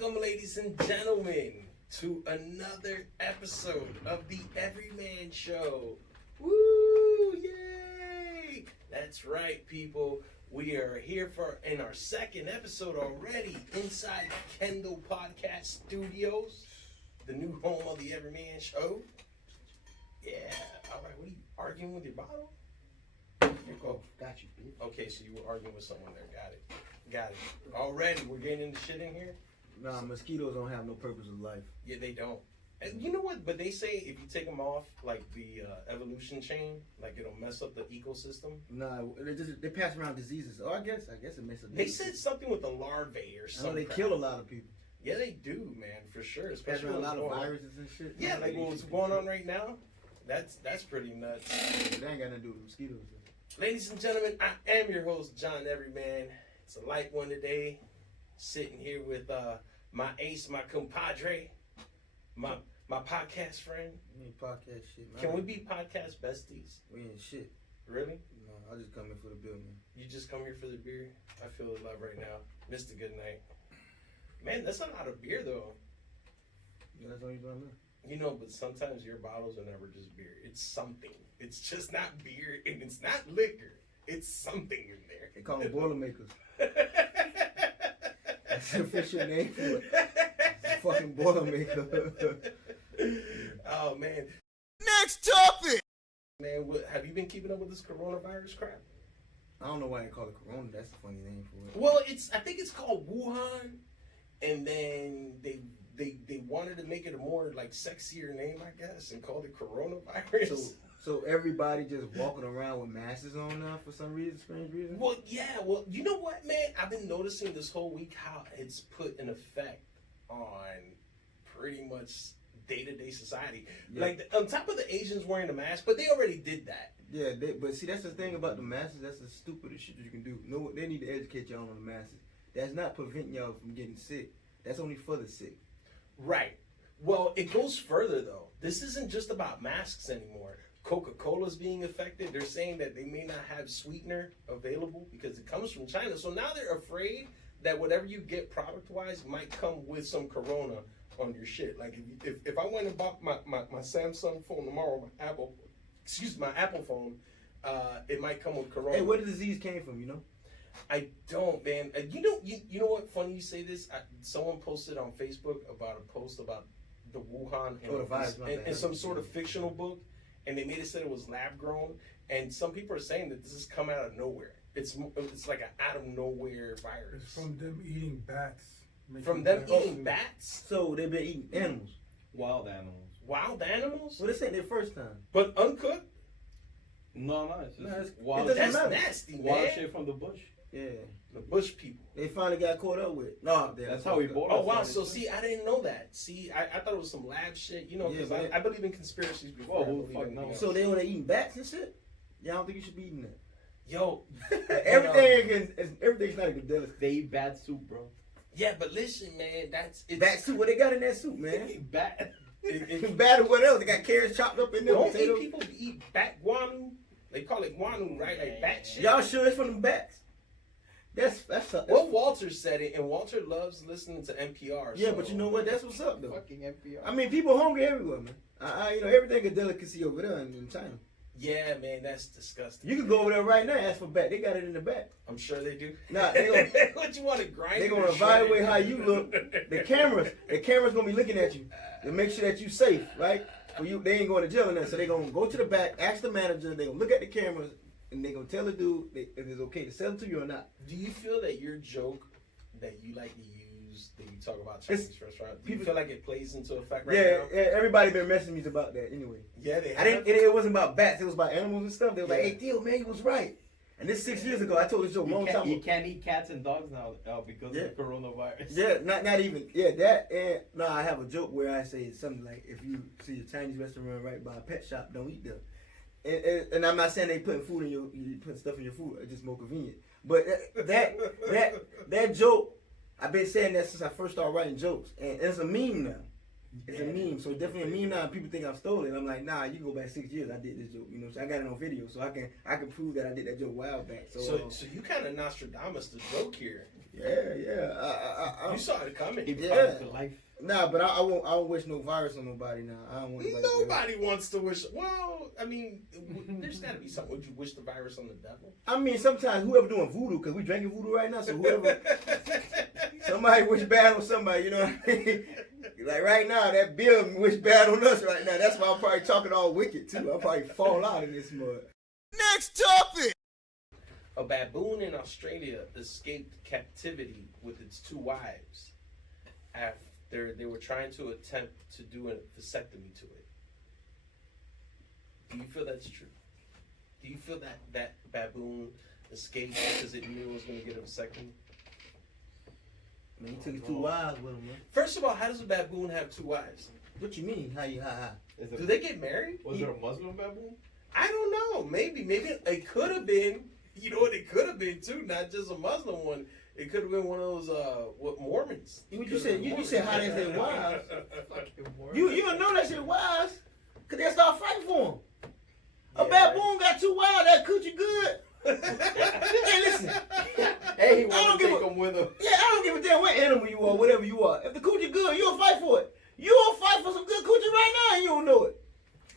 Welcome, ladies and gentlemen, to another episode of the Everyman Show. Woo! Yay! That's right, people. We are here in our second episode already inside Kendall Podcast Studios, the new home of the Everyman Show. Yeah. All right. What are you arguing with your bottle? Oh, got you, bitch. Okay, so you were arguing with someone there. Got it. Already, we're getting into shit in here. Nah, mosquitoes don't have no purpose in life. Yeah, they don't. And you know what? But they say if you take them off, like the evolution chain, like it'll mess up the ecosystem. Nah, they pass around diseases. Oh, I guess it messes up. They said something with the larvae or I something. know they kill a lot of people. Yeah, they do, man, for sure. Pass Especially around a lot of on. viruses and shit. Yeah, like what's going on right now. That's pretty nuts. They ain't got nothing to do with mosquitoes. Ladies and gentlemen, I am your host, John Everyman. It's a light one today. Sitting here with my ace, my compadre, my podcast friend. We ain't podcast shit, man. Can we be podcast besties? We ain't shit. Really? No, I just come in for the bill, man. You just come here for the beer? I feel the love right now. Mr. Goodnight. Man, that's a lot of beer, though. Yeah, that's all you doing, man. You know, but sometimes your bottles are never just beer. It's something. It's just not beer, and it's not liquor. It's something in there. They call them Boilermakers. That's the official name for it. It's a fucking Boilermaker. Oh, man. Next topic! Man, have you been keeping up with this coronavirus crap? I don't know why they call it Corona. That's a funny name for it. Well, I think it's called Wuhan, and then they wanted to make it a more like sexier name, I guess, and called it coronavirus. So everybody just walking around with masks on now for some reason, strange reason? Well, yeah. Well, you know what, man? I've been noticing this whole week how it's put an effect on pretty much day-to-day society. Yeah. Like, on top of the Asians wearing the mask, but they already did that. Yeah, but see, that's the thing about the masses. That's the stupidest shit that you can do. No, they need to educate y'all on the masses. That's not preventing y'all from getting sick. That's only for the sick. Right. Well, it goes further, though. This isn't just about masks anymore. Coca-Cola's being affected. They're saying that they may not have sweetener available because it comes from China. So now they're afraid that whatever you get product-wise might come with some corona on your shit. Like if I went and bought my Samsung phone tomorrow, my Apple phone, it might come with corona. Hey, where the disease came from, you know? I don't, man. You know what? Funny you say this. Someone posted on Facebook about a post about the Wuhan and some sort of fictional book, and they made it said it was lab grown. And some people are saying that this has come out of nowhere. It's like an out of nowhere virus. It's from them eating bats. From them eating bats? So they've been eating animals. Wild animals. Wild animals? Well, this ain't their first time. But uncooked? No, it's just wild. it doesn't That's matter. nasty, man. Wild shit from the bush. Yeah. The bush people. They finally got caught up with it. No, That's how we bought Oh, it. wow. So, see, I didn't know that. See, I thought it was some lab shit, you know, because Yeah, I believe in conspiracies before. Whoa, I believe fuck in no. anything So else. they want to eat bats and shit? Yeah, I don't think you should be eating that. Yo. Everything's not a good delicacy. They eat bat soup, bro. Yeah, but listen, man, it's Bat soup, what they got in that soup, man? Bat. Bat or what else? They got carrots chopped up in there. Don't potatoes. people eat bat guano? They call it guano, right? Like bat shit. Y'all sure it's from the bats? That's Well, Walter said it, and Walter loves listening to NPR. yeah, so. but you know what? That's what's up, though. Fucking NPR. I mean, people hungry everywhere, man. You know, everything a delicacy over there in China. Yeah, man, that's disgusting. You can go over there right now and ask for bat. They got it in the back. I'm sure they do. Nah, they gonna, what you want to grind? they it gonna or shred evaluate it? how you look. The camera's gonna be looking at you to make sure that you safe, right? For you, they ain't going to jail or nothing. So they gonna go to the back, ask the manager. They gonna look at the cameras, and they gonna tell the dude if it's okay to sell it to you or not. Do you feel that your joke that you like to use, that you talk about Chinese restaurant, do you people- feel like it plays into effect right Yeah, now? yeah, everybody been messaging me about that anyway. Yeah, they I didn't. It wasn't about bats. It was about animals and stuff. They was like, Yeah. "Hey, Theo, man, you was right." And this 6 years ago, I told this joke a long time You ago. can't eat cats and dogs now because Yeah. of coronavirus. Yeah, not even. Yeah, that and no, I have a joke where I say something like, "If you see a Chinese restaurant right by a pet shop, don't eat there." And I'm not saying they putting food in you putting stuff in your food. It's just more convenient. But that joke, I've been saying that since I first started writing jokes, and it's a meme now. It's a meme, so definitely a meme now. And people think I've stolen it. I'm like, nah, you go back 6 years. I did this joke, you know. So I got it on video, so I can prove that I did that joke a while back. So So you kind of Nostradamus the joke here. Yeah. You saw it coming. He Yeah. brought it to life. Nah, but I won't wish no virus on nobody now. I don't want nobody. Nobody wants to wish. Well, I mean, there's got to be something. Would you wish the virus on the devil? I mean, sometimes whoever doing voodoo, because we drinking voodoo right now, so whoever, somebody wish bad on somebody, you know what I mean? Like right now, that Bill wish bad on us right now. That's why I'm probably talking all wicked too. I'll probably fall out in this mud. Next topic. A baboon in Australia escaped captivity with its 2 wives after they were trying to attempt to do a vasectomy to it. Do you feel that's true? Do you feel that baboon escaped because it knew it was going to get a vasectomy? Man, he took his 2 wives with him, man. First of all, how does a baboon have 2 wives? What you mean? How? Do they get married? Was it a Muslim baboon? I don't know. Maybe it could have been. You know what? It could have been too. Not just a Muslim one. It could have been one of those Mormons. What you said? You said how they say wives. Fucking Mormon. You don't know that shit wives, cause they start fighting for him. A Yeah, baboon got 2 wives. That coochie good. Hey, listen. Hey, he I don't wanted to give take a- him with him. Yeah, I don't give a damn what animal you are, whatever you are. If the coochie good, you'll fight for it. You'll fight for some good coochie right now, and you don't know it.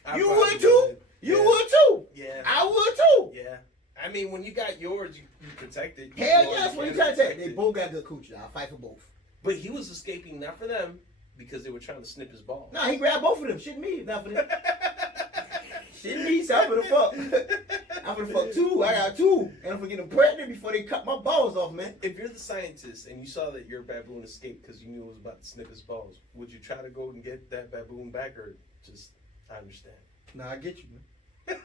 I You probably would too. would. You Yeah. would too. Yeah. I would too. Yeah. I mean, when you got yours, you protect it. Hell You yes, what you can trying to say? protect They it. both got good coochie. I'll fight for both. But he was escaping not for them because they were trying to snip his balls. Nah, he grabbed both of them. Shit me, not for them. Shit me, so I'm gonna fuck. I'm gonna fuck 2. I got 2. And I'm gonna get them pregnant before they cut my balls off, man. If you're the scientist and you saw that your baboon escaped because you knew it was about to snip his balls, would you try to go and get that baboon back, or just I understand? Nah, I get you, man.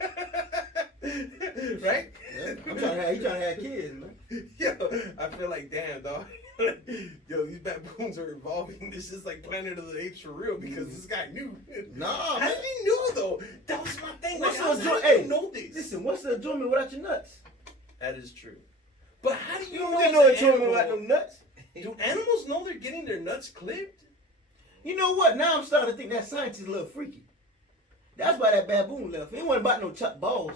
Right? Yeah, he trying to have kids, man. Yo, I feel like damn dog. Yo, these baboons are evolving. This is like Planet of the Apes for real because this guy knew. Nah, How man. did he know though? That was my thing. Like, What's how the did hey, you know this? Listen, what's the enjoyment without your nuts? That is true. But how do you, You don't know get it's no an enjoyment animal? without them nuts. Do animals know they're getting their nuts clipped? You know what? Now I'm starting to think that science is a little freaky. That's why that baboon left. He wasn't about no chuck balls.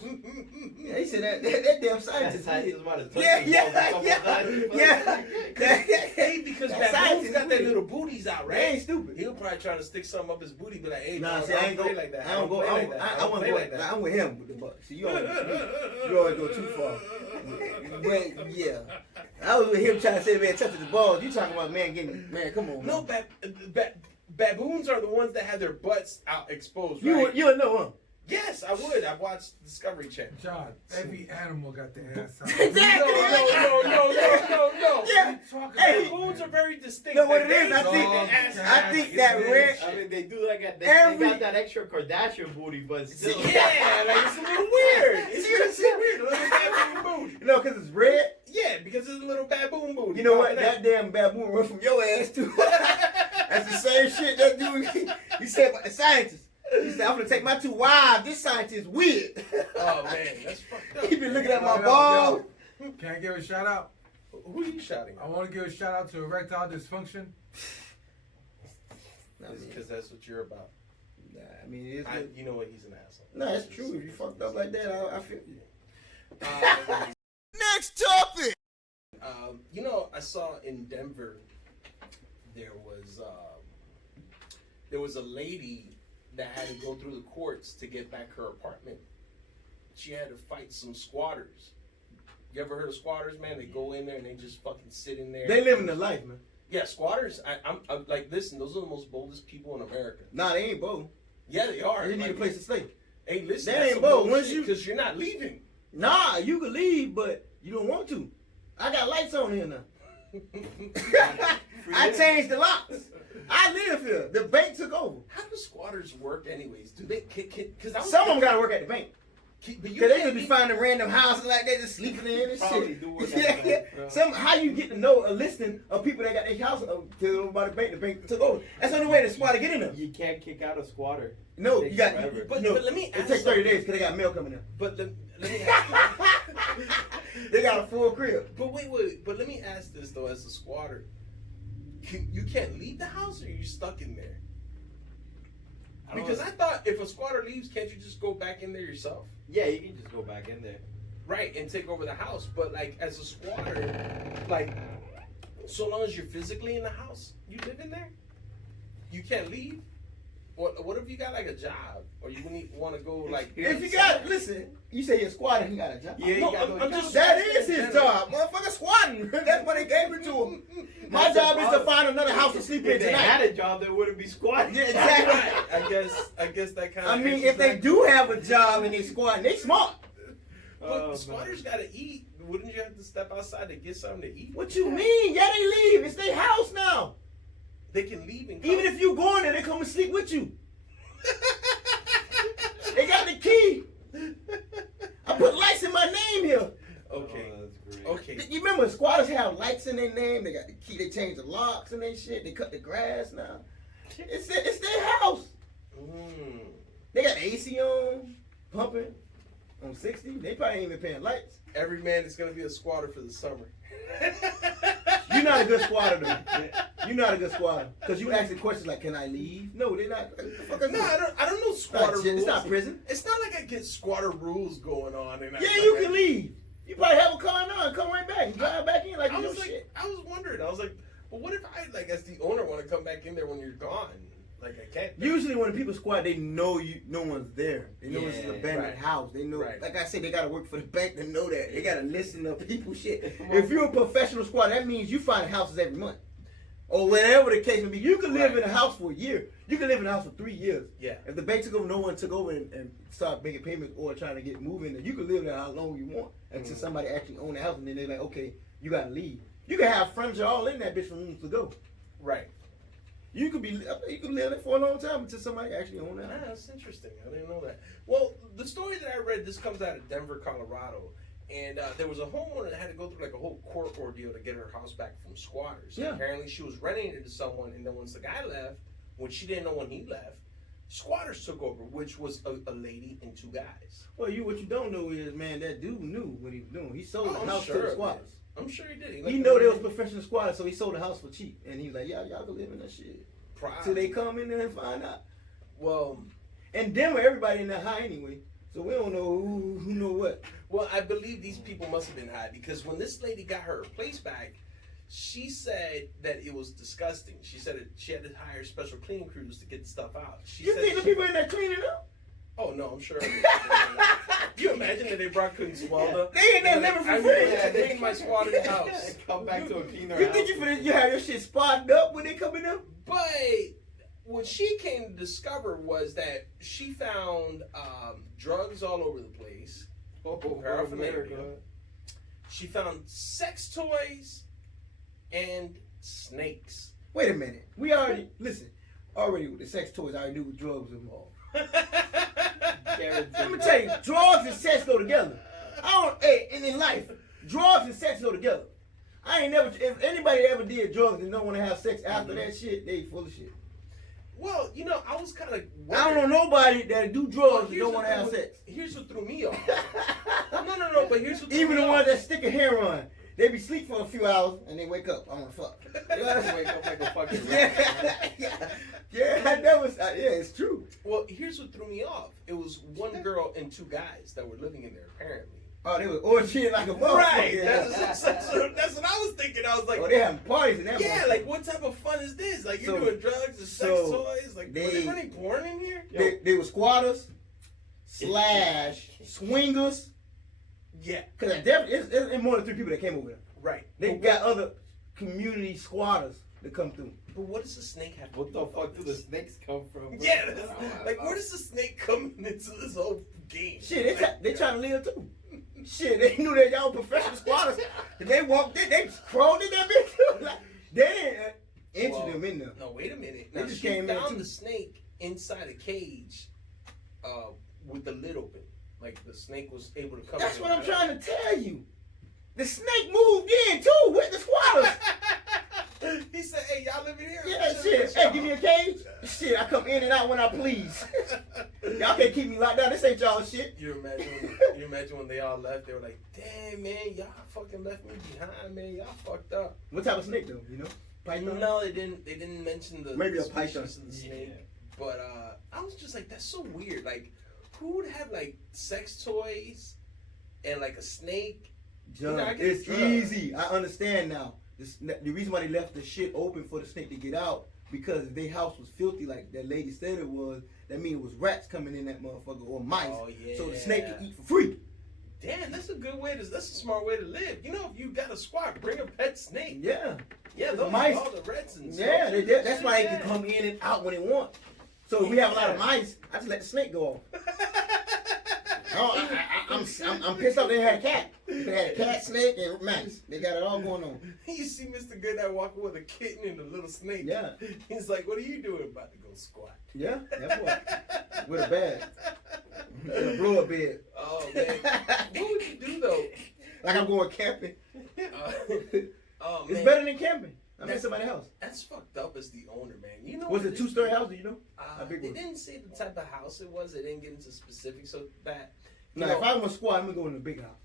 Yeah, he said that damn scientist. Scientist about to touch Yeah, his balls a yeah, couple yeah, times. yeah. Hey, because That baboons scientist got their weird. little booties out, They right? ain't stupid. He'll probably try to stick something up his booty, but like, hey, Nah, dog, see, I ain't play go. like that. I don't go. play I like don't- that. I don't want play to go. like that. I'm with him with the buck. See, you always go too far. But yeah, I was with him trying to say man touching the balls. You talking about man getting man? Come on. No, Man. baboons are the ones that have their butts out exposed, You right? you know, huh? Yes, I would. I watched Discovery Channel. John, every animal got their ass out. Exactly. No. Yeah. Talking Hey. about- Baboons are very distinct. Know what Like, it is? they I think- their ass I out. think that It's red- I mean, they do like a, they Every- got that extra Kardashian booty, but still. Yeah, like it's a little weird. It's just so weird. A little baboon booty. You know, cause it's red. Yeah, because it's a little baboon booty. You know what? Popping That out. damn baboon run from your ass too. That's the same shit that dude he said about the scientist. He said, I'm gonna take my 2 wives. This scientist is weird. Oh man, that's fucked up. He been looking at my Yo, balls. yo, Can I give a shout out? Who are you shouting I at? want to give a shout out to erectile dysfunction. Because that's what you're about. Nah, I mean, it's You know what? He's an asshole. no, it's true. If you fucked up like that, I feel you. Next topic. You know, I saw in Denver there was a lady that had to go through the courts to get back her apartment. She had to fight some squatters. You ever heard of squatters, man? They go in there and they just fucking sit in there. They living the life, man. Yeah, squatters. I'm like, listen, those are the most boldest people in America. Nah, they ain't bold. Yeah, they are. They need a Like, place to stay. Hey, listen, They that's ain't some bold. Once bullshit, you- because you're not leaving. Nah, you can leave, but you don't want to. I got lights on here now. I changed the locks. I live here. The bank took over. How do squatters work, anyways? Do they? Because Some of them gotta work at the bank. But you Cause they can't just be finding random houses like that, just sleeping in and Probably shit. do work at the Yeah, bank, yeah. bro. Some how you get to know a listing of people that got their house till by the bank took over. That's the only way the squatter get in there. You can't kick out a squatter. No, It you takes got. forever. But- no, but let me It ask takes 30 something. days because they got mail coming in. But let me ask They got a full crib. But wait. But let me ask this though, as a squatter, you can't leave the house, or you're stuck in there? Because I thought if a squatter leaves, can't you just go back in there yourself? Yeah, you can just go back in there. Right, and take over the house. But like as a squatter, like So long as you're physically in the house, you live in there. You can't leave. What if you got like a job, or you want to go like? If you got, listen, you say you're squatting, he got a job. Yeah, he No, got I'm no just- job. That is his job, motherfucker. Squatting. That's what they gave it to him. My job is to find another house to sleep in If they had tonight. a job, they wouldn't be squatting. Yeah, exactly. Right. I guess that kind of. I mean, if they do have a job and they squatting, they smart. But Oh, the squatters gotta eat. Wouldn't you have to step outside to get something to eat? What you mean? Yeah, they leave. It's their house now. They can leave and come. Even if you go in there, they come and sleep with you. They got the key. I put lights in my name here. Okay. Oh, that's great. Okay. You remember squatters have lights in their name? They got the key. They change the locks and they shit. They cut the grass now. It's their house. Mm. They got the AC on, pumping on 60. They probably ain't even paying lights. Every man is gonna be a squatter for the summer. You're not a good squatter though. You're not a good squatter because you asking questions like, "Can I leave?" No, they're not. What the fuck is No, this? I don't know squatter rules. It's not prison. It's not like I get squatter rules going on. And Yeah, you can leave. You probably have a car now and come right back and drive back in like I you know was like, shit. I was wondering. I was like, well, what if I, like, as the owner, want to come back in there when you're gone? Like, I can't. Usually when people squat, they know no one's there. They know it's an Yeah, abandoned right. house. They know, Right. like I said, they gotta work for the bank to know that. They gotta listen to people shit. If you're a professional squatter, that means you find houses every month. Or whatever the case may be. You can live Right. in a house for a year. You can live in a house for 3 years. Yeah. If the bank took over, no one took over and start making payments or trying to get moving, then you can live there how long you want until somebody actually own the house and then they're like, okay, you gotta leave. You can have furniture all in that bitch for rooms to go. Right. You could live there for a long time until somebody actually own that Ah, house. that's interesting. I didn't know that. Well, the story that I read, this comes out of Denver, Colorado, and there was a homeowner that had to go through like a whole court ordeal to get her house back from squatters. Yeah. Apparently, she was renting it to someone, and then once the guy left, which she didn't know when he left, squatters took over, which was a lady and 2 guys. Well, what you don't know is, man, that dude knew what he was doing. He sold the I'm house to sure the of squatters. I'm sure he did. He know they was professional squatters, so he sold the house for cheap. And he was like, y'all can live in that shit. Till they come in there and find out. Well, And Denver, everybody in there high anyway. So we don't know who know what. Well, I believe these people must have been high because when this lady got her place back, she said that it was disgusting. She said that she had to hire special cleaning crews to get the stuff out. She You said think the people in there cleaning up? Oh no, I'm sure. You imagine that they brought Kunzwalda? They in there living for free. Yeah, they in my squatted house. Come back to a cleaner You house. think you have your shit spotted up when they come in there? But what she came to discover was that she found drugs all over the place. Paraphernalia. She found sex toys and snakes. Wait a minute. We already already with the sex toys, I already knew with drugs involved. Let me tell you, drugs and sex go together. And in life, drugs and sex go together. I ain't never, if anybody ever did drugs and don't want to have sex after that shit, they full of shit. Well, you know, I was kind of. I don't know nobody that do drugs and don't want to have sex. Here's what threw me off. No, but here's what threw Even me the off. ones that stick a hair on, they be sleep for a few hours and they wake up. I want to fuck. Wake up like a fucking Yeah, that was, yeah, it's true. Well, here's what threw me off. It was one girl and 2 guys that were living in there, apparently. Oh, they was orgying like a motherfucker. Right. That's what I was thinking. I was like, Oh, they having parties in that yeah, motherfucker. like what type of fun is this? Like you're So- doing drugs and sex so toys? Like, were they- they running porn in here? They were squatters / swingers. Yeah, Cause it's more than 3 people that came over there. right. They But got other community squatters that come through. But what does the snake have to What do the with fuck do the this? snakes come from? Yeah, like where does the snake come into this whole game? Shit, they trying to live too. Shit, they knew that y'all professional squatters. And they walked in, they crawled in that bitch too. Like, they didn't enter them in there. No, wait a minute. They Now, just she came in found too. the snake inside a cage with the lid open. Like the snake was able to come That's in what I'm right trying to tell you. The snake moved in too with the squatters. He said, "Hey, y'all live in here? Yeah, shit. Hey, give me a cage. Shit, I come in and out when I please. Y'all can't keep me locked down. This ain't y'all shit. You imagine when they all left? They were like, "Damn, man, y'all fucking left me behind, man. Y'all fucked up." What type of snake though? You know? Python? No, they didn't. They didn't mention the Maybe a species python. of the snake. Yeah. But I was just like, that's so weird. Like, who would have like sex toys and like a snake? John, You know, I get it's drugs. easy. I understand now. The reason why they left the shit open for the snake to get out, because if their house was filthy like that lady said it was, that means it was rats coming in that motherfucker or mice. Oh, yeah. So the snake can eat for free. Damn, that's a good way that's a smart way to live. You know, if you got a squat, bring a pet snake. Yeah. Yeah, The those mice. are all the rats and stuff. Yeah, that's why they can come in and out when they want. So if we have a lot of mice, I just let the snake go off. I'm pissed off they had a cat. They had a cat, snake, and mice. They got it all going on. You see Mr. Goodnight walking with a kitten and a little snake. Yeah. He's like, what are you doing? About to go squat. Yeah, that's what. With a bag. In a blow up bed. Oh, man. What would you do, though? Like I'm going camping. Oh, man. It's better than camping. I'm in somebody's house. That's fucked up as the owner, man. You know Was what it a 2-story house? Do you know? They didn't say the type of house it was. They didn't get into specifics of that. No, if I'm gonna squat, I'm gonna go in the big house.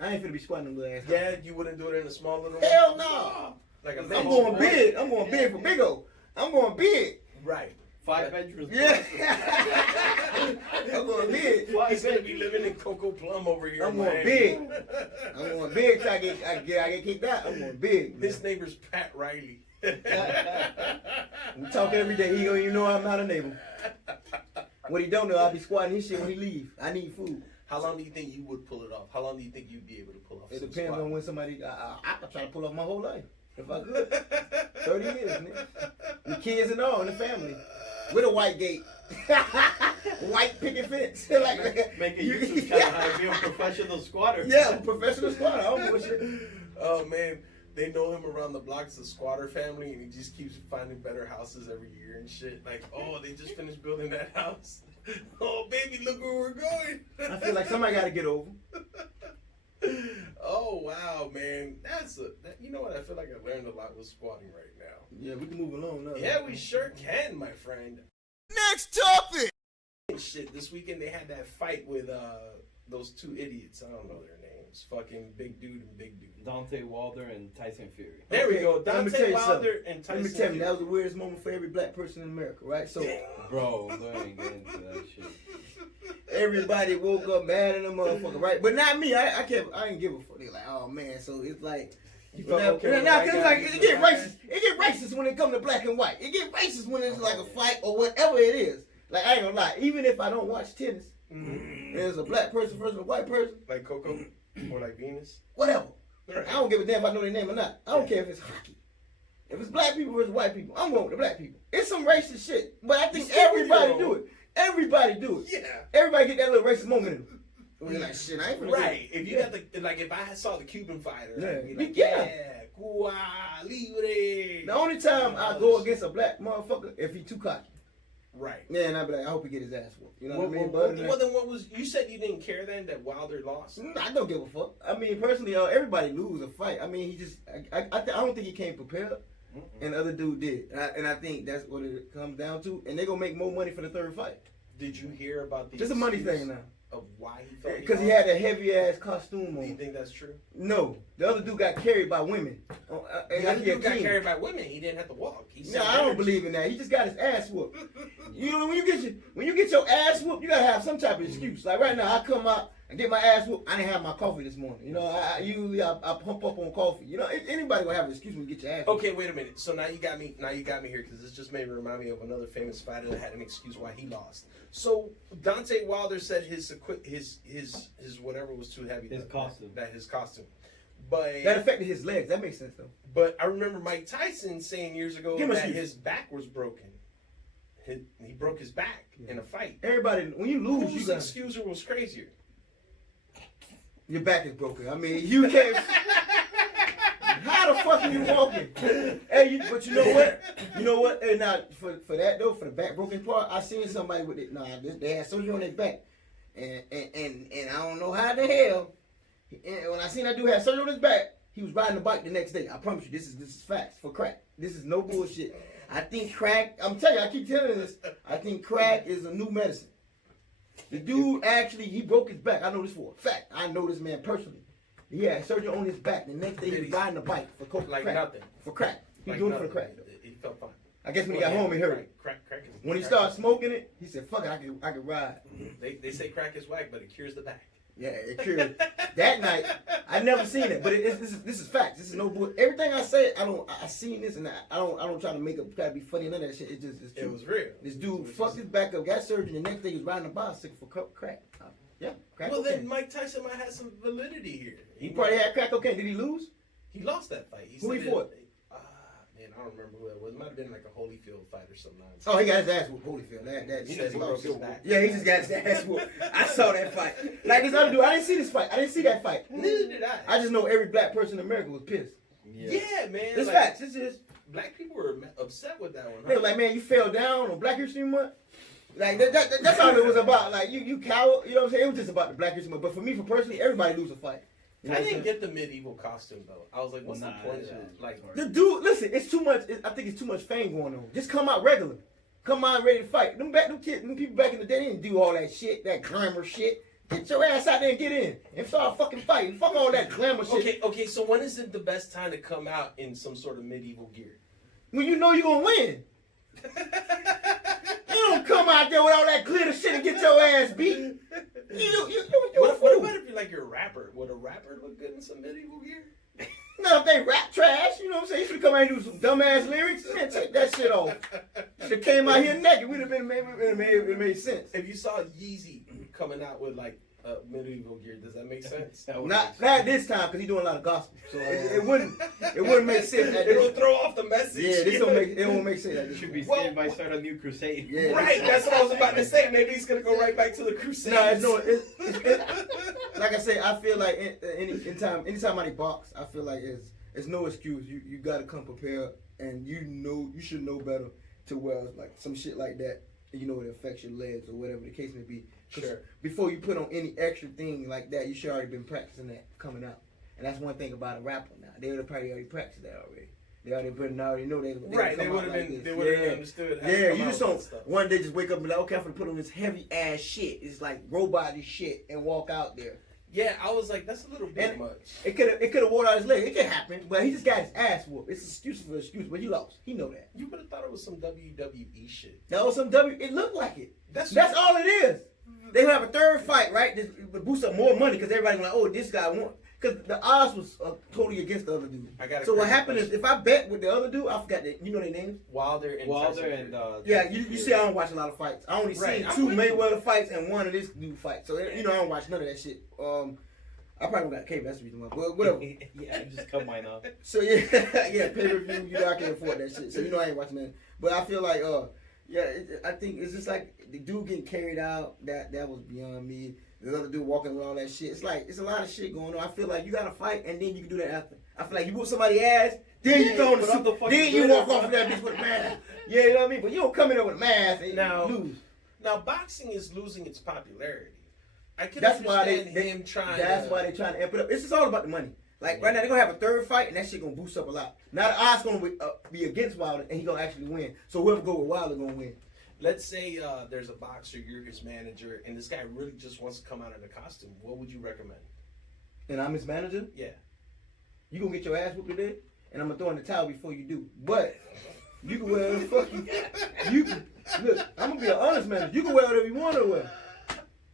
I ain't finna be squatting in the little ass house. Yeah, you wouldn't do it in a small little Hell no. Like a I'm mansion. going big. I'm going big for big O. I'm going big. Right. 5 bedrooms. Yeah. I'm going big. He's gonna be living in Coco Plum over here. I'm in going Miami. big. I'm going big till I get kicked out. I'm going big. His neighbor's Pat Riley. We talk every day. He don't even know I'm not a neighbor. What he don't know, I'll be squatting his shit when he leave. I need food. How long do you think you would pull it off? How long do you think you'd be able to pull off? It some depends squat? on when somebody. I could try to pull off my whole life if I could. 30 years, nigga. With kids and all in the family. With a white gate. White picket fence. Like, Make a YouTube channel how to be a professional squatter. yeah, professional squatter. I don't bullshit. Oh man, they know him around the block as a squatter family, and he just keeps finding better houses every year and shit. Like, oh, they just finished building that house. Oh baby, look where we're going. I feel like somebody got to get over. Oh wow, man, you know what? I feel like I learned a lot with squatting right now. Yeah, we can move along now. Yeah, we sure can, my friend. Next topic. Shit, this weekend they had that fight with those two idiots. I don't know their names. Fucking Big Dude and Big Dude. Dante Wilder and Tyson Fury. There we go. Let me tell Dante you Wilder something. and Tyson. Let me tell you, Fury. that was the weirdest moment for every black person in America, right? So Bro, go ahead and get into that shit. everybody woke up mad at the motherfucker, right? But not me. I didn't give a fuck. They like, oh man. So it's like. You felt okay with Now, the white cause guy like being it get black? racist. It get racist when it comes to black and white. It get racist when it's like a fight or whatever it is. Like I ain't gonna lie. Even if I don't watch tennis, Mm-hmm. there's a black person versus a white person. Like Coco or like Venus. Whatever. Right. I don't give a damn if I know their name or not. I don't care if it's hockey. If it's black people versus white people, I'm going with the black people. It's some racist shit, but I think You still with everybody your do own. it. Everybody do it. Yeah. Everybody get that little racist moment in them. When you're like, shit, I ain't finna Right. do it. If you had like if I saw the Cuban fighter, Yeah. I'd be like, Yeah. yeah, Cuba Libre. The only time I go against a black motherfucker if he too cocky. Right. Yeah, and I'd be like, I hope he get his ass whooped. You know Well, what I mean? well, then what was you said you didn't care then that Wilder lost? I don't give a fuck. I mean, personally, everybody lose a fight. I mean, he just, I don't think he came prepared, and the other dude did. And I think that's what it comes down to. And they're going to make more money for the third fight. Did you hear about the Just a money excuse thing now. of why he felt Because he had a heavy ass costume Do you on. think that's true? No, the other dude got carried by women. The other dude got carried by women. He didn't have to walk. He No, I don't believe in that. He just got his ass whooped. You know, when you get your ass whooped, you gotta have some type of excuse. Like right now, I come out and get my ass whooped. I didn't have my coffee this morning. You know, I usually pump up on coffee. You know, anybody gonna have an excuse when you get your ass whooped. Okay, wait a minute. So now you got me. Now you got me here because this just made me remind me of another famous fighter that had an excuse why he lost. So Dante Wilder said his whatever was too heavy. His costume. His costume. But That affected his legs. That makes sense though. But I remember Mike Tyson saying years ago Give him a that excuse. his back was broken. He broke his back in a fight. Everybody, when you lose, you Whose got excuse was crazier? your back is broken. I mean, you can't. How the fuck are you walking? Hey, but you know what? You know what? Hey, now for that though, for the back broken part, I seen somebody with it. Nah, they had surgery on their back, and I don't know how the hell. And when I seen that dude had surgery on his back, he was riding the bike the next day. I promise you, this is facts for crack. This is no bullshit. I think crack. I'm telling you, I keep telling you this. I think crack is a new medicine. The dude actually, he broke his back. I know this for a fact. I know this man personally. He had surgery on his back. The next day he was riding the bike for coke, Like crack. nothing. For crack. He was Like doing it for nothing. crack. He felt fine. I guess when he got home, he heard it. Crack is, When he crack started is- smoking it, he said, "Fuck it, I could ride." They say crack is whack, but it cures the back. Yeah, it cured. That night, I never seen it, but this is facts. This is no bull. Everything I say, I seen this, and I don't try to make it try to be funny. None of that shit. It's It true. was real. This dude fucked his back up, got surgery. The next day, he was riding a bicycle for crack. Yeah, crack Well, cocaine. then Mike Tyson might have some validity here. He probably had crack cocaine. Did he lose? He lost that fight. Who he said fought? Man, I don't remember who that was. It might have been like a Holyfield fight or something. Oh, he got his ass whooped. Holyfield. That He shit. said he broke his back. Yeah, he just got his ass whooped. I saw that fight. Like this other dude, I didn't see this fight. I didn't see that fight. Neither did I. I just know every black person in America was pissed. Yeah, man. It's like, facts. This is. Black people were upset with that one. Huh? They were like, man, you fell down on Black History Month. Like that's all it was about. Like you coward. You know what I'm saying? It was just about the Black History Month. But for me, personally, everybody lose a fight. You know I what I'm didn't saying? get the medieval costume though. I was like, what's the point of that? Like, The dude, listen, it's too much. I think it's too much fame going on. Just come out regular. Come out ready to fight. Them people back in the day, they didn't do all that shit, that glamour shit. Get your ass out there and get in and start fucking fighting. Fuck all that glamour shit. okay. So when is it the best time to come out in some sort of medieval gear? When you know you're gonna win. You don't come out there with all that glitter shit and get your ass beat. You a What fool. about if you're like you're a rapper? Would a rapper look good in some medieval gear? No, if they rap trash, you know what I'm saying? You should come out and do some dumbass lyrics. Man, take that shit off. Should have came out here naked. We'd have been it made sense. If you saw Yeezy coming out with like medieval gear, does that make sense? Not this time because he's doing a lot of gospel, so it wouldn't make sense. It will throw off the message. Yeah, it won't make sense. At this Should be point. scared by start a new crusade. Yeah, Right, that's what I was about to say. Maybe he's gonna go right back to the Crusades. No, like I say, I feel like anytime I box, I feel like it's no excuse. You gotta come prepared, and you should know better to where like some shit like that. You know, it affects your legs or whatever the case may be. Sure. Before you put on any extra thing like that, you should already been practicing that coming out. And that's one thing about a rapper now. They would have probably already practiced that already. They already know they Right, they would have been. They would have understood. How to Yeah, come you out just with don't that stuff. one day just wake up and be like, okay, I'm gonna put on this heavy ass shit. It's like robot shit and walk out there. Yeah, I was like, that's a little bit And much. It could have wore out his leg. It could happen, but he just got his ass whooped. It's excuse for excuse, but he lost. He know that. You would have thought it was some WWE shit. That was some It looked like it. That's all it is. They have a third fight, right? This would boost up more money because everybody was like, oh, this guy won. Because the odds was totally against the other dude. I got a So what crazy happened is, question. if I bet with the other dude, I forgot that. You know their names? Wilder and Yeah, you see, I don't watch a lot of fights. I only Right, seen I'm 2 with you. Mayweather fights and one of this dude fight. So I don't watch none of that shit. I probably got cable. That's the reason why. But whatever. Yeah, just cut mine off. So yeah, yeah, pay per view. You know I can't afford that shit. So I ain't watching that. But I feel like I think it's just like the dude getting carried out. That was beyond me. The other dude walking with all that shit. It's like it's a lot of shit going on. I feel like you gotta fight and then you can do that after. I feel like you whoop somebody's ass, then you throw in the put up the suit, fucking then you glitter. walk off of that bitch with a mask. Yeah, you know what I mean. But you don't come in there with a mask and Now- lose. Now boxing is losing its popularity. I can That's why understand him trying. That's why they're trying to amp it up. It's just all about the money. Like right now, they're gonna have a third fight, and that shit gonna boost up a lot. Now the odds gonna be against Wilder, and he gonna actually win. So whoever go with Wilder gonna win. Let's say there's a boxer, you're his manager, and this guy really just wants to come out in a costume. What would you recommend? And I'm his manager. Yeah. You gonna get your ass whooped today, and I'm gonna throw in the towel before you do. But you can wear whatever the fuck you can. Look, I'm gonna be an honest manager. You can wear whatever you want to wear.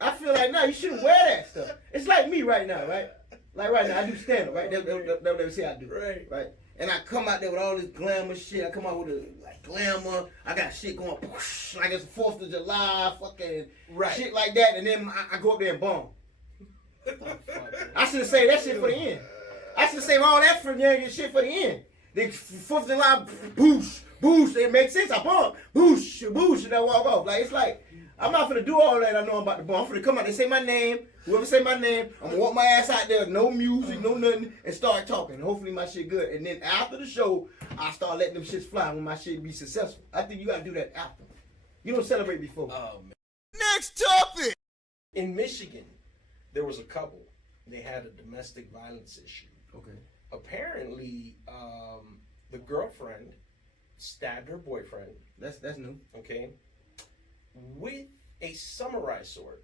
I feel like now you shouldn't wear that stuff. It's like me right now, right? Like right now, I do stand up, right? That's what they say I do. Right. And I come out there with all this glamour shit. I come out with like glamour. I got shit going whoosh, like it's 4th of July, fucking Right. shit like that. And then I go up there and bomb. I should have saved that shit for the end. I should have saved all that for the shit for the end. The 4th of July, boosh, boosh. It makes sense. I bomb, boosh, boosh, and I walk off. Like it's like I'm not finna do all that. I know I'm about to bomb. I'm finna come out. They say my name. Whoever say my name, I'm gonna walk my ass out there, no music, no nothing, and start talking. Hopefully my shit good. And then after the show, I start letting them shits fly when my shit be successful. I think you gotta do that after. You don't celebrate before. Oh man. Next topic. In Michigan, there was a couple. They had a domestic violence issue. Okay. Apparently, the girlfriend stabbed her boyfriend. That's new. Okay, with a samurai sword.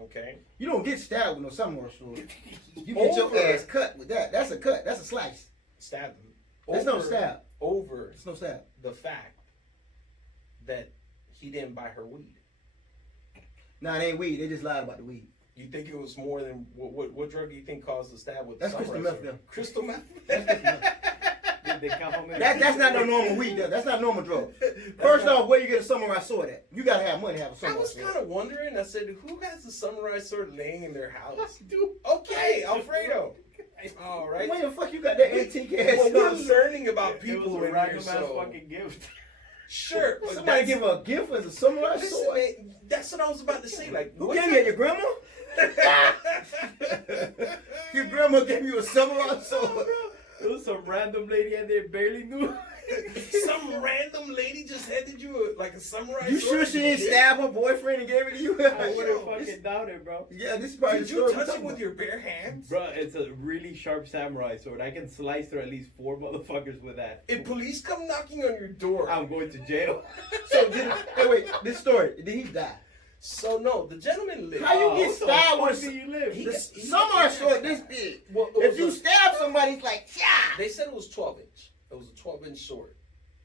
Okay. You don't get stabbed with no samurai sword. You get your ass cut with that. That's a cut. That's a slice. Stabbed him. That's no stab. Over It's no stab. the fact that he didn't buy her weed. Nah, it ain't weed. They just lied about the weed. You think it was more than what drug do you think caused the stab with? That's the crystal samurai meth, sword? though. Crystal meth. They count how many- That's not no normal weed, though. That's not normal drug. First off, where you get a samurai sword at? You gotta have money to have a I samurai was sword. kind of wondering. I said, who has the samurai sword laying in their house? Okay, Alfredo. All right. Where the fuck you got that antique ass Well, we're sword? learning about It people was a in random here, ass so fucking gift. sure. But Somebody give her a gift as a samurai Listen, sword? man, that's what I was about to say. Like, Who what gave you? Your grandma? Your grandma gave you a samurai sword. It was some random lady and they barely knew. Some random lady just handed you a samurai You sword? sure she didn't stab her boyfriend and gave it to you? I would have Yo, fucking doubted, bro. Yeah, this is probably Did the you story touch we're it talking with about. your bare hands? Bro, it's a really sharp samurai sword. I can slice through at least 4 motherfuckers with that. If police come knocking on your door, I'm going to jail. So, hey, wait, this story, did he die? so no, the gentleman lived. How you get What the stabbed fuck with do you live? He- this samurai sword this big? Well, it If was you a- stab somebody, it's like, yeah. They said it was 12 inch. It was a 12-inch sword.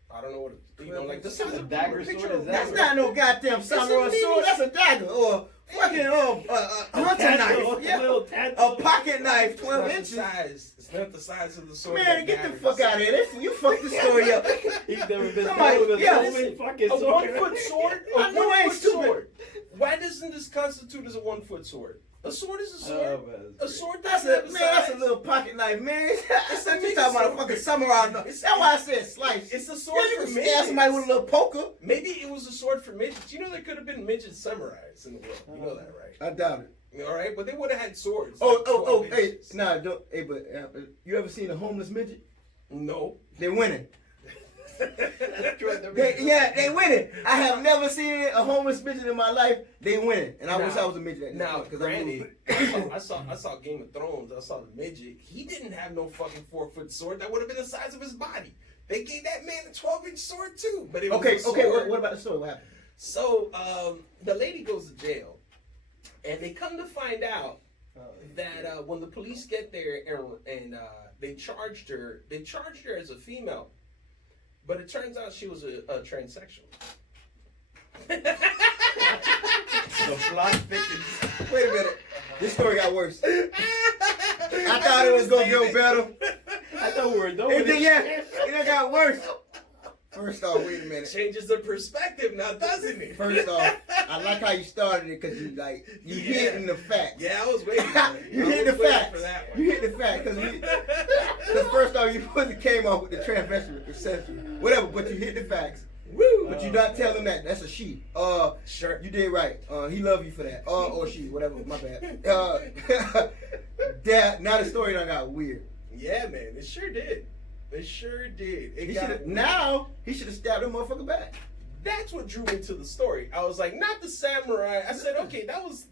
I don't know what it, like the size A of dagger picture sword, of is that That's what- not no goddamn samurai sword. That's a dagger or fucking hunting knife. Yeah, little a pocket knife, It's 12 not the inches. size. It's not the size of the sword. Man, that get the matters. fuck out of here. You fucked the story up. He's never been Somebody- with a yeah, Roman listen, fucking A sword. 1-foot sword. I A know I ain't 1-foot stupid. sword. Why doesn't this constitute as a 1-foot sword? A sword is a sword. Oh, man, A sword That's doesn't have a man. That's a size. little pocket knife, man. It's a you talking about a fucking samurai knife. It's- That's why I said slice. It's a sword Yeah, you for can midgets. stab somebody with a little poker. Maybe it was a sword for midgets. You know there could have been midget samurais in the world. You know that, right? I doubt it. All right, but they would have had swords. Oh, like 12 hey, inches. nah, don't, hey, but you ever seen a homeless midget? No. They winning. They They winning. I have never seen a homeless midget in my life. They winning, and I wish I was a midget. At this Now, point, 'cause granted, I saw Game of Thrones. I saw the midget. He didn't have no fucking 4-foot sword. That would have been the size of his body. They gave that man a 12-inch sword too. But it was Okay, a sword. what about the story? What happened? So the lady goes to jail, and they come to find out that when the police get there and they charged her as a female, but it turns out she was a transsexual. The plot thickens. Wait a minute. This story got worse. I thought it was gonna go better. I thought we were done It with did, it. yeah, it got worse. First off, wait a minute. Changes the perspective now, doesn't it? First off, I like how you started it because you Yeah. hitting the facts. Yeah, I was waiting. Man. You I hit the was waiting facts. for that You one. hit the fact because first off you came off with the transvestite exception, whatever. But you hit the facts. Woo! But you not telling that. That's a she. Sure. You did right. He love you for that. Or she, whatever. My bad. Now the story done got weird. Yeah, man, it sure did. It sure did. It He got should now he should have stabbed the motherfucker back. That's what drew me to the story. I was like, not the samurai. I said, okay, that was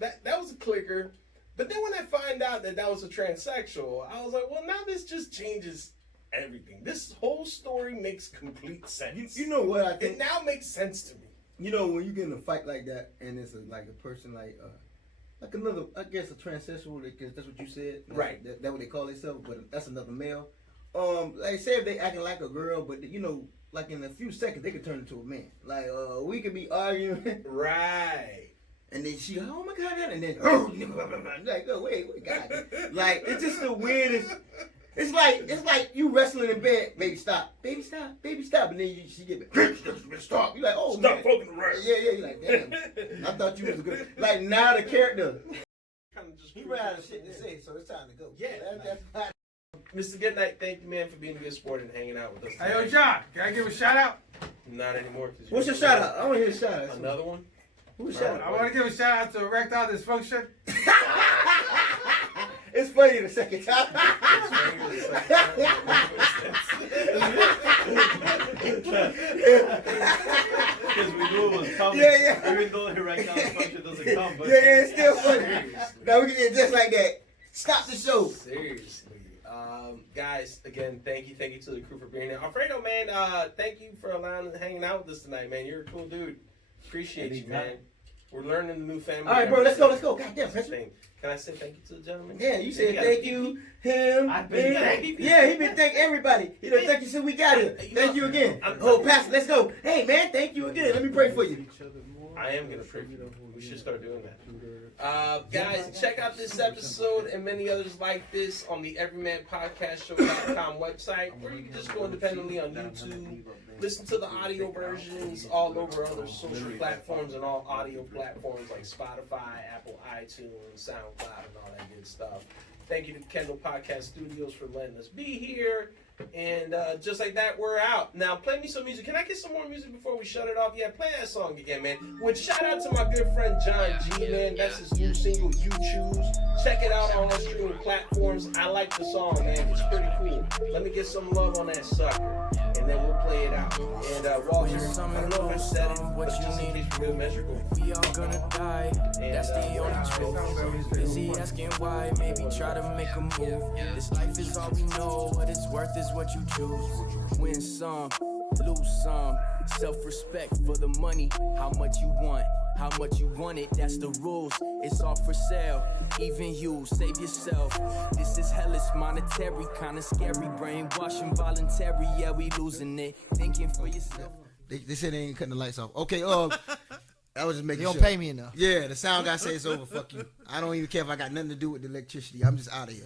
a clicker. But then when I find out that was a transsexual, I was like, well, now this just changes everything. This whole story makes complete sense. You know what I It think? now makes sense to me. You know when you get in a fight like that and it's like a person like another, I guess a transsexual, because that's what you said. Right. That's what they call themselves, but that's another male. Like say if they acting like a girl, but you know, like in a few seconds they could turn into a man. Like we could be arguing, Right. and then she, oh my god, and then like, oh wait, God, like it's just the weirdest. It's like you wrestling in bed, baby stop, and then she get stop. You like, oh Stop man. poking around. Yeah, you like, damn. I thought you was good. Like now the character, Kind of just he ran out of shit to say, so it's time to go. Yeah. That's Mr. Goodnight, thank you, man, for being a good sport and hanging out with us. Hey, yo, tonight. John, can I give a shout out? Not anymore. 'Cause what's your you're- shout out? I want to hear a shout out. Another one? Who's shout I out? want to give a shout out to erectile dysfunction. It's funny the second time. Because we knew it was coming. Yeah. Even though the right now function doesn't come. But Yeah, it's still funny. Seriously. Now we can get just like that. Stop the show. Seriously. Guys, again, thank you to the crew for being here. Alfredo, man, thank you for hanging out with us tonight, man. You're a cool dude. Appreciate you, man. Anytime. We're learning the new family. All right, bro, let's go. Goddamn, Patrick. Thing. Can I say thank you to the gentleman? Yeah, you said You gotta thank keep- you, him, I've been me. thanking you. Yeah, he been thanking everybody. He done thank you since we got here. Thank you again. I'm- Oh, Pastor, let's go. Hey, man, thank you again. Let me pray for you. Each other more. I am gonna pray for you. We should start doing that. Guys, check out this episode and many others like this on the EverymanPodcastShow.com website, or you can just go independently on YouTube. Listen to the audio versions all over other social platforms and all audio platforms like Spotify, Apple iTunes, SoundCloud, and all that good stuff. Thank you to Kendall Podcast Studios for letting us be here. And just like that, we're out. Now, play me some music. Can I get some more music before we shut it off? Yeah, play that song again, man. With shout out to my good friend John G, man. That's his new single, You Choose. Check it out on all streaming platforms. I like the song, man. It's pretty cool. Let me get some love on that sucker, and then we'll play it out. And Walter, I don't know if I said it, but just in case we're real measurable. We all gonna die, that's the only truth. Busy asking why, maybe try to make a move. This life is all we know, what it's worth is what you choose. Win some, lose some. Self-respect for the money, how much you want. How much you want it, that's the rules. It's all for sale, even you, save yourself. This is hellish, monetary, kinda scary. Brainwashing, voluntary, yeah, we losing it. Thinking for yourself. They said they ain't cutting the lights off. Okay, I was just making You sure. don't pay me enough. Yeah, the sound guy say it's over. Fuck you. I don't even care if I got nothing to do with the electricity. I'm just out of here.